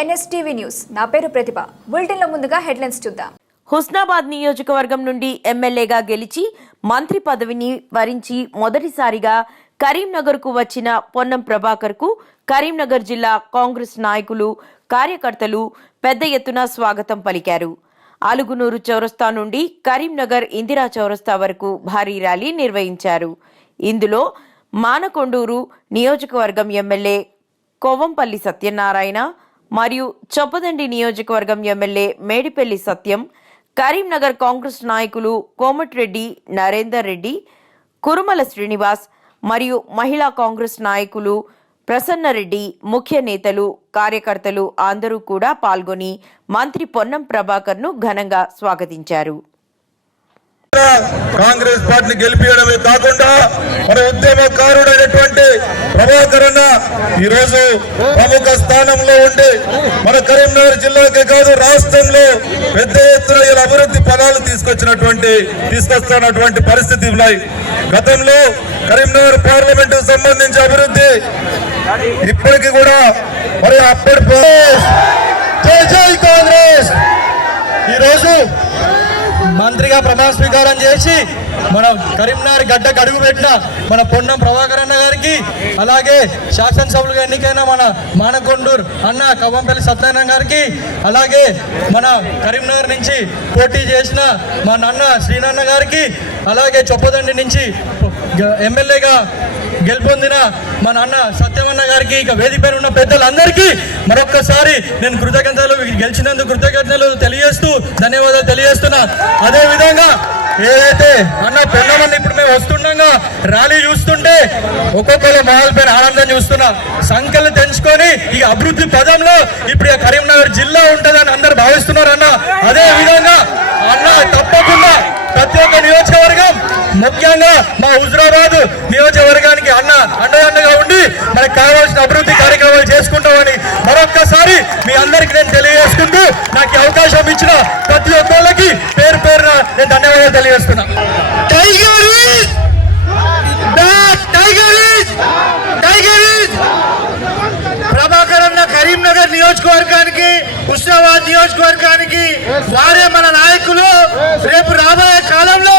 NSTV news. నా పేరు ప్రతిభ. బులెటిన్లో ముందుగా హెడ్లైన్స్ చూద్దాం. హుస్నాబాద్ నియోజకవర్గం నుండి ఎమ్మెల్యేగా గెలిచి మంత్రి పదవిని వరించి మొదటిసారిగా కరీంనగర్కు వచ్చిన పొన్నం ప్రభాకర్కు కరీంనగర్ జిల్లా కాంగ్రెస్ నాయకులు కార్యకర్తలు పెద్ద ఎత్తున స్వాగతం పలికారు. ఆలుగునూరు చౌరస్తా నుండి కరీంనగర్ ఇందిరా చౌరస్తా వరకు భారీ ర్యాలీ నిర్వహించారు. ఇందులో మానకొండూరు నియోజకవర్గం ఎమ్మెల్యే కోవంపల్లి సత్యనారాయణ మరియు చొప్పదండి నియోజకవర్గం ఎమ్మెల్యే మేడిపల్లి సత్యం కరీంనగర్ కాంగ్రెస్ నాయకులు కోమటిరెడ్డి నరేందర్ రెడ్డి కురుమల శ్రీనివాస్ మరియు మహిళా కాంగ్రెస్ నాయకులు ప్రసన్నరెడ్డి ముఖ్య నేతలు కార్యకర్తలు అందరూ కూడా పాల్గొని మంత్రి పొన్నం ప్రభాకర్ను ఘనంగా స్వాగతించారు. కాంగ్రెస్ పార్టీని గెలిపించడమే కాకుండా మన ఉద్యమకారుడైనటువంటి ప్రభాకర్ అన్న ఈ రోజు ప్రముఖ స్థానంలో ఉండి మన కరీంనగర్ జిల్లాకే కాదు రాష్ట్రంలో పెద్ద ఎత్తున అభివృద్ధి ఫలాలు తీసుకొచ్చినటువంటి తీసుకొస్తున్నటువంటి పరిస్థితి ఉన్నాయి. గతంలో కరీంనగర్ పార్లమెంట్ సంబంధించి అభివృద్ధి ఇప్పటికి కూడా మరి అప్పటి జై జై కాంగ్రెస్! ఈరోజు మంత్రిగా ప్రమాణ స్వీకారం చేసి మన కరీంనగర్ గడ్డ గడుగు పెట్టిన మన పొన్నం ప్రభాకర్ అన్న గారికి అలాగే శాసనసభలుగా ఎన్నికైన మన మానకొండూరు అన్న కవ్వంపల్లి సత్యనారాయణ గారికి అలాగే మన కరీంనగర్ నుంచి పోటీ చేసిన మా నాన్న శ్రీనాన్న గారికి అలాగే చొప్పదండి నుంచి ఎమ్మెల్యేగా గెలుపొందిన మా నాన్న సత్యమన్న గారికి ఇక వేదిక పైన ఉన్న పెద్దలందరికీ మరొక్కసారి నేను కృతజ్ఞతలు గెలిచినందుకు కృతజ్ఞతలు తెలియజేస్తూ ధన్యవాదాలు తెలియజేస్తున్నా. అదే విధంగా ఏదైతే అన్న పెళ్ళమని ఇప్పుడు మేము వస్తుండగా ర్యాలీ చూస్తుంటే ఒక్కొక్కరు మొహాల పైన ఆనందం చూస్తున్నా. సంఖ్యలు తెంచుకొని ఈ అభివృద్ధి పదంలో ఇప్పుడు కరీంనగర్ జిల్లా ఉంటుందని అందరు భావిస్తున్నారు అన్న అదే విధంగా అన్న తప్పకుండా ప్రతి ఒక్క నియోజకవర్గం ముఖ్యంగా మా హుజరాబాద్ నియోజకవర్గానికి అన్న అండదండగా ఉండి మనకు కావాల్సిన అభివృద్ధి కార్యక్రమాలు చేసుకుంటామని మరొక్కసారి మీ అందరికి నేను తెలియజేసుకుంటూ నాకు అవకాశం ఇచ్చిన ప్రతి ఒక్కళ్ళకి పేరు పేరున నేను ధన్యవాదాలు తెలియజేస్తున్నాను నియోజకవర్గానికి హుస్నాబాద్ నియోజకవర్గానికి వారే మన నాయకులు. రేపు రాబోయే కాలంలో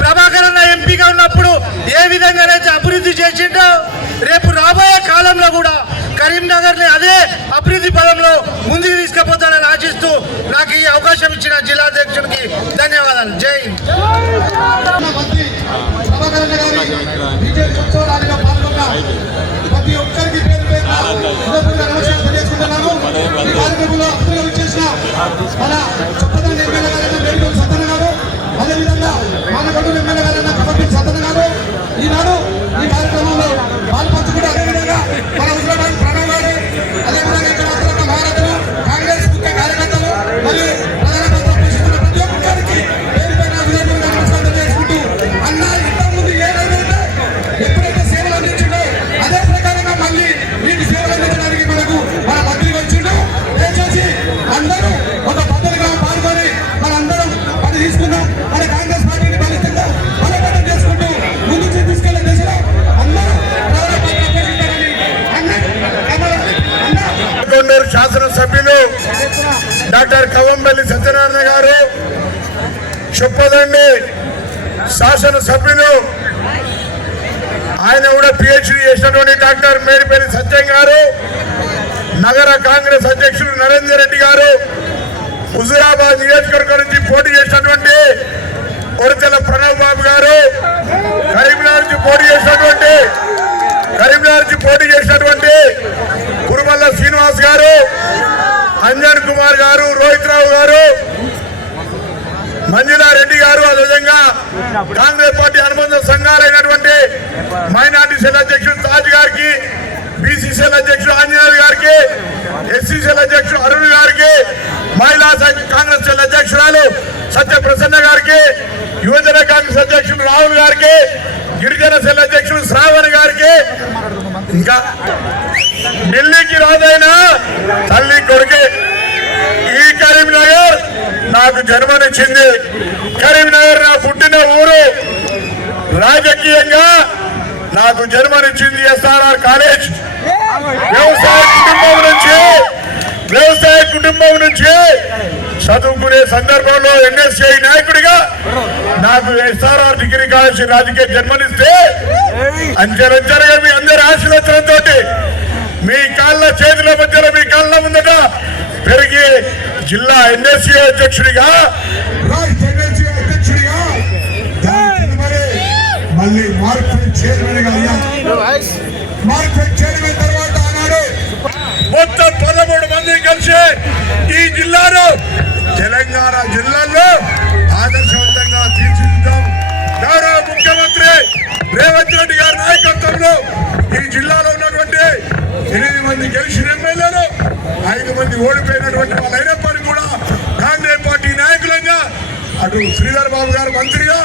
ప్రభాకర్ అన్న ఎంపీగా ఉన్నప్పుడు ఏ విధంగానైతే అభివృద్ధి చేసిండో రేపు రాబోయే కాలంలో కూడా కరీంనగర్ని అదే అభివృద్ధి పదంలో ముందుకు తీసుకుపోతానని ఆశిస్తూ నాకు ఈ అవకాశం ఇచ్చిన జిల్లా అధ్యక్షుడికి ధన్యవాదాలు. జై మన చొప్పదండి శాసనసభ్యులు డాక్టర్ కవంపల్లి సత్యనారాయణ గారు చొప్పదండి శాసనసభ్యులు ఆయన కూడా పిహెచ్డి చేసినటువంటి డాక్టర్ మేడిపల్లి సత్యం గారు నగర కాంగ్రెస్ అధ్యక్షుడు నరేందర్ రెడ్డి గారు హుజురాబాద్ నియోజకవర్గం నుంచి పోటీ చేసినటువంటి కొరిచెల ప్రణవ్ బాబు గారు కరీంనగర్ నుంచి పోటీ చేసినటువంటి కరీంనగర్ నుంచి పోటీ చేసినటువంటి కురుమల్ల శ్రీనివాస్ గారు అంజన్ కుమార్ గారు రోహిత్ రావు గారు మంజులా రెడ్డి గారు అదేవిధంగా కాంగ్రెస్ పార్టీ అనుబంధ సంఘాలైనటువంటి మైనార్టీ సెల్ అధ్యక్షుడు తాజ్ గారికి బీసీసీఎల్ అధ్యక్షుడు ఆంజనేయులు గారికి ఎస్సీసీఎల్ అధ్యక్షుడు అరుణ్ గారికి మహిళా కాంగ్రెస్ సెల్ అధ్యక్షురాలు సత్యప్రసన్న గారికి యువజన కాంగ్రెస్ అధ్యక్షుడు రాహుల్ గారికి గిరిజన సెల్ అధ్యక్షుడు శ్రావణ్ గారికి ఇంకా ఢిల్లీకి రాదైనా తల్లి కొడుకే ఈ కరీంనగర్ నాకు జన్మనిచ్చింది. కరీంనగర్ నా పుట్టిన ఊరు. రాజకీయంగా నాకు జన్మనిచ్చింది ఎస్ఆర్ఆర్ కాలేజ్. వ్యవసాయ కుటుంబం నుంచి వ్యవసాయ కుటుంబం నుంచి చదువుకునే సందర్భంలో ఎన్ఎస్ఐ నాయకుడిగా నాకు ఎస్ఆర్ఆర్ డిగ్రీ కాలేజీ రాజకీయ జన్మనిస్తే అంచెలంచెలుగా మీ అందరి ఆశీర్వచనంతో మీ కాళ్ళ చేతుల మధ్యలో మీ కాళ్ళ ముందట పెరిగి జిల్లా ఎన్ఎస్సీ అధ్యక్షుడిగా రాష్ట్ర అధ్యక్షుడిగా దాని మళ్ళీ మార్కెట్ చైర్మన్గా అయ్యా. మార్కెట్ చైర్మన్ తర్వాత ఆనాడు మొత్తం పదమూడు మంది కలిసి ఈ జిల్లాను తెలంగాణ జిల్లాలో ఆదర్శవంతంగా తీర్చిదిద్దాం. గౌరవ ముఖ్యమంత్రి రేవంత్ రెడ్డి గారి నాయకత్వంలో ఈ జిల్లాలో ఉన్నటువంటి ఎనిమిది మంది గెలిచిన ఎమ్మెల్యేలు ఐదు మంది ఓడిపోయినటువంటి వాళ్ళు అయినప్పటికీ కూడా కాంగ్రెస్ పార్టీ నాయకులంగా అటు శ్రీధర్ బాబు గారు మంత్రిగా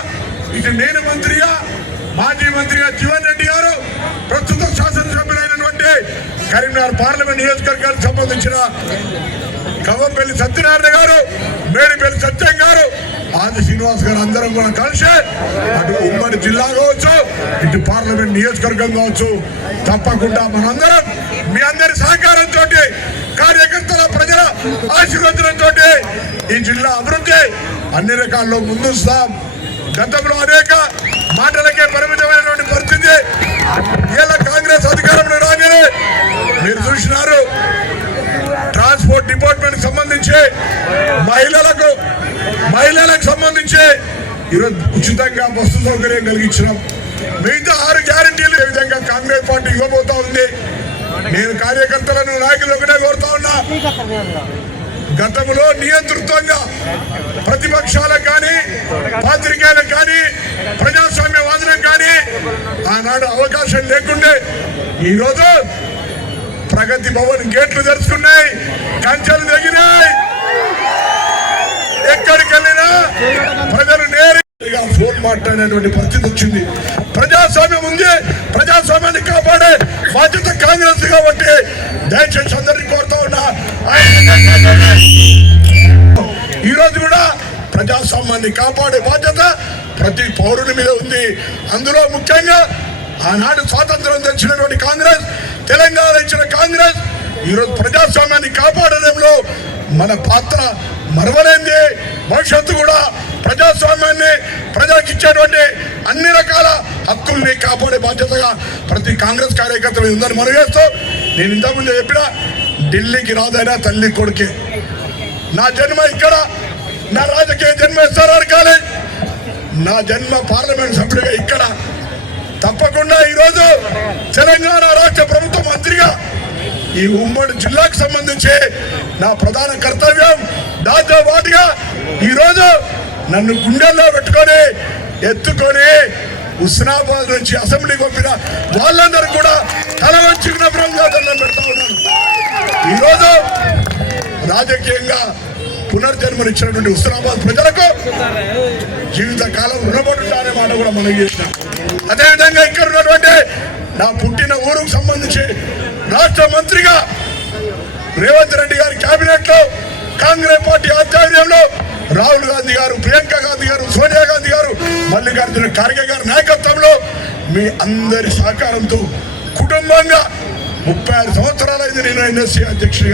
ఇటు నేను మంత్రిగా మాజీ మంత్రిగా జీవన్ రెడ్డి గారు ప్రస్తుత శాసనసభ్యులైనటువంటి కరీంనగర్ పార్లమెంట్ నియోజకవర్గానికి సంబంధించిన కవ్వంపల్లి సత్యనారాయణ గారు మేడిపల్లి సత్యం గారు ఆది శ్రీనివాస్ గారు అందరం కూడా కలిసి అటు ఉమ్మడి జిల్లా కావచ్చు ఇటు పార్లమెంట్ నియోజకవర్గం కావచ్చు తప్పకుండా మనందరం మీ అందరి సహకారంతో కార్యకర్తల ప్రజల ఆశీర్వచనంతో ఈ జిల్లా అభివృద్ధి అన్ని రకాల్లో ముందుస్తాం. గతంలో అనేక మాటలకే పరిమితమైనటువంటి పరిస్థితి. ఇలా కాంగ్రెస్ అధికారంలో రాగానే మీరు చూసినారు. ట్రాన్స్పోర్ట్ డిపార్ట్మెంట్ సంబంధించి మహిళలకు మహిళలకు సంబంధించి ఈరోజు ఉచితంగా బస్సు సౌకర్యం కలిగించినాం. మిగతా ఆరు గ్యారంటీలు ఏ విధంగా కాంగ్రెస్ పార్టీ ఇవ్వబోతా ఉంది? నేను కార్యకర్తలను నాయకులు ఒకటే కోరుతా ఉన్నా. గతంలో నియంతృత్వంగా ప్రతిపక్షాలకు కానీ పాత్రికేయులకు కానీ ప్రజాస్వామ్యవాదులకు కానీ ఆనాడు అవకాశం లేకుండే ఈరోజు ప్రగతి భవన్ గేట్లు తెరుచుకున్నాయి కంచెలు తగినాయి. ఎక్కడికి వెళ్ళినా ప్రజలు నేరుగా ఫోన్ మాట్లాడేటువంటి పరిస్థితి వచ్చింది. ప్రజాస్వామ్యం ఉంది ప్రజాస్వామ్యాన్ని కాపాడే బాధ్యత కాంగ్రెస్ కాబట్టి దయచేసి అందరినీ కోరుతా ఉన్నా. ఈరోజు కూడా ప్రజాస్వామ్యాన్ని కాపాడే బాధ్యత ప్రతి పౌరుని మీద ఉంది. అందులో ముఖ్యంగా ఆనాడు స్వాతంత్రం తెచ్చినటువంటి కాంగ్రెస్ తెలంగాణ ఇచ్చిన కాంగ్రెస్ ఈరోజు ప్రజాస్వామ్యాన్ని కాపాడడంలో మన పాత్ర మరవలేంది భవిష్యత్తు కూడా ప్రజాస్వామ్యాన్ని ప్రజలకు ఇచ్చేటువంటి అన్ని రకాల హక్కుల్ని కాపాడే బాధ్యతగా ప్రతి కాంగ్రెస్ కార్యకర్తలు ఉందని మనవేస్తూ నేను ఇంతకుముందు చెప్పిన ఢిల్లీకి రాదైనా తల్లి కొడుకే. నా జన్మ ఇక్కడ నా రాజకీయ జన్మ ఎస్ఆర్ఆర్ కాలేజ్. నా జన్మ పార్లమెంట్ సభ్యుడిగా ఇక్కడ. తప్పకుండా ఈరోజు తెలంగాణ రాష్ట్ర ప్రభుత్వం మంత్రిగా ఈ ఉమ్మడి జిల్లాకు సంబంధించి నా ప్రధాన కర్తవ్యం దాంతో పాటుగా ఈరోజు నన్ను గుండెల్లో పెట్టుకొని ఎత్తుకొని హుస్నాబాద్ నుంచి అసెంబ్లీకి పంపిన వాళ్ళందరూ కూడా తల వంచి వినమ్రంగా పెడతా ఉన్నాను. ఈరోజు రాజకీయంగా పునర్జన్మనిచ్చినటువంటి హుస్నాబాద్ ప్రజలకు జీవితకాలం రుణపడుతానే మాట కూడా మనం చేసినాం. అదేవిధంగా ఇక్కడ ఉన్నటువంటి నా పుట్టిన ఊరుకు సంబంధించి రాష్ట్ర మంత్రిగా రేవంత్ రెడ్డి గారి కేబినెట్లో కాంగ్రెస్ పార్టీ ఆధ్వర్యంలో రాహుల్ గాంధీ గారు ప్రియాంక గాంధీ గారు సోనియా గాంధీ గారు మల్లికార్జున ఖార్గే గారి నాయకత్వంలో మీ అందరి సహకారంతో కుటుంబంగా ముప్పై ఆరు సంవత్సరాలైంది నేను ఎన్ఎస్సీ అధ్యక్షుడిగా